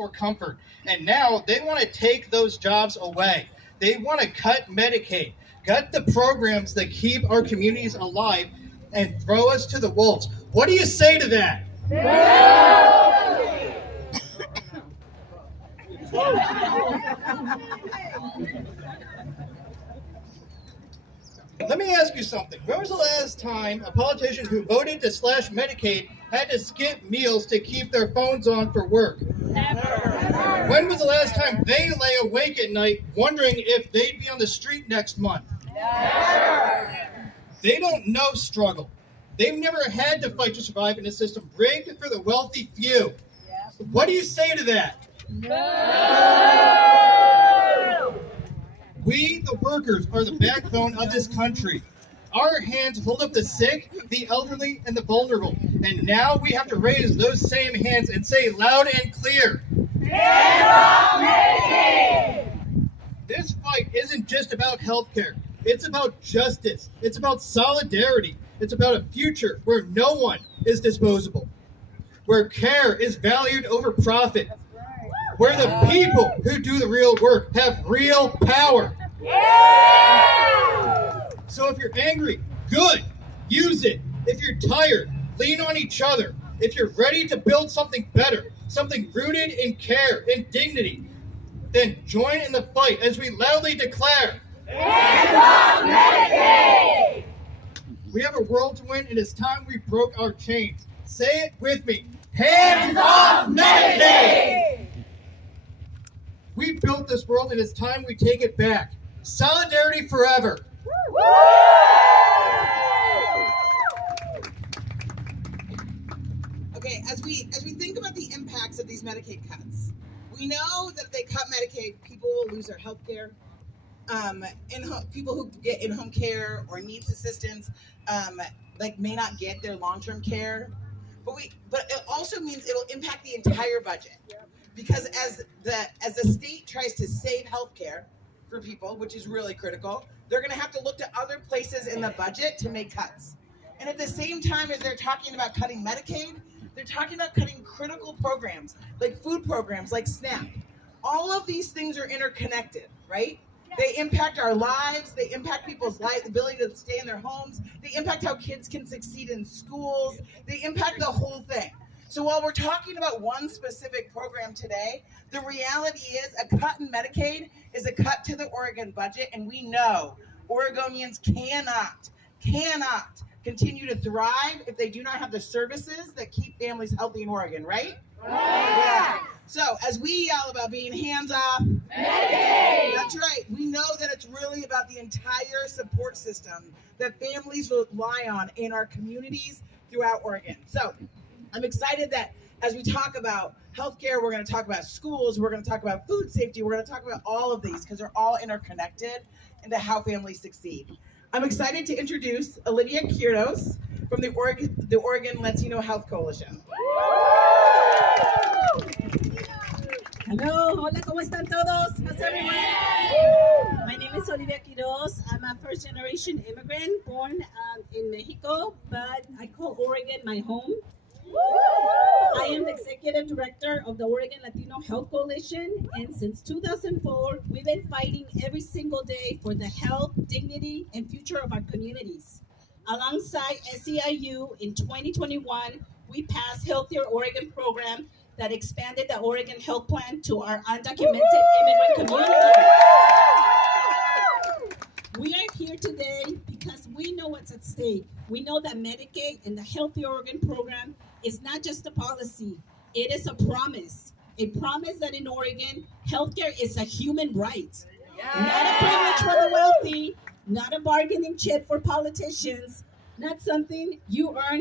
or comfort. And now they want to take those jobs away. They want to cut Medicaid, cut the programs that keep our communities alive, and throw us to the wolves. What do you say to that? Let me ask you something. When was the last time a politician who voted to slash Medicaid had to skip meals to keep their phones on for work? Never. When was the last time they lay awake at night wondering if they'd be on the street next month? Never. They don't know struggle. They've never had to fight to survive in a system rigged for the wealthy few. What do you say to that? No. We, the workers, are the backbone of this country. Our hands hold up the sick, the elderly, and the vulnerable. And now we have to raise those same hands and say loud and clear, Hands off Medicaid! this fight isn't just about healthcare. It's about justice. It's about solidarity. It's about a future where no one is disposable, where care is valued over profit, where the people who do the real work have real power. Yeah! So if you're angry, good, use it. If you're tired, lean on each other. If you're ready to build something better, something rooted in care and dignity, then join in the fight as we loudly declare, Hands off Medicaid! we have a world to win and it's time we broke our chains. Say it with me, hands off Medicaid! We built this world and it's time we take it back. Solidarity forever. Woo! Okay, as we think about the impacts of these Medicaid cuts, we know that if they cut Medicaid, people will lose their health care. People who get in-home care or needs assistance, may not get their long-term care. But it also means it will impact the entire budget, because as the state tries to save health care for people, which is really critical, they're going to have to look to other places in the budget to make cuts. And at the same time as they're talking about cutting Medicaid, they're talking about cutting critical programs, like food programs, like SNAP. All of these things are interconnected, right? They impact our lives, they impact people's ability to stay in their homes, they impact how kids can succeed in schools, they impact the whole thing. So while we're talking about one specific program today, the reality is a cut in Medicaid is a cut to the Oregon budget, and we know Oregonians cannot continue to thrive if they do not have the services that keep families healthy in Oregon, right? Yeah. So as we yell about being hands off Medicaid! That's right. We know that it's really about the entire support system that families rely on in our communities throughout Oregon. So I'm excited that as we talk about healthcare, we're going to talk about schools, we're going to talk about food safety, we're going to talk about all of these because they're all interconnected into how families succeed. I'm excited to introduce Olivia Quiros from the Oregon Latino Health Coalition. Hello, hola, ¿cómo están todos? How's everyone? My name is Olivia Quiros. I'm a first-generation immigrant born in Mexico, but I call Oregon my home. I am the executive director of the Oregon Latino Health Coalition, and since 2004, we've been fighting every single day for the health, dignity, and future of our communities. Alongside SEIU, in 2021, we passed Healthier Oregon program that expanded the Oregon Health Plan to our undocumented immigrant community. We are here today because we know what's at stake. We know that Medicaid and the Healthy Oregon program is not just a policy, it is a promise that in Oregon, healthcare is a human right. Not a privilege for the wealthy, not a bargaining chip for politicians, not something you earn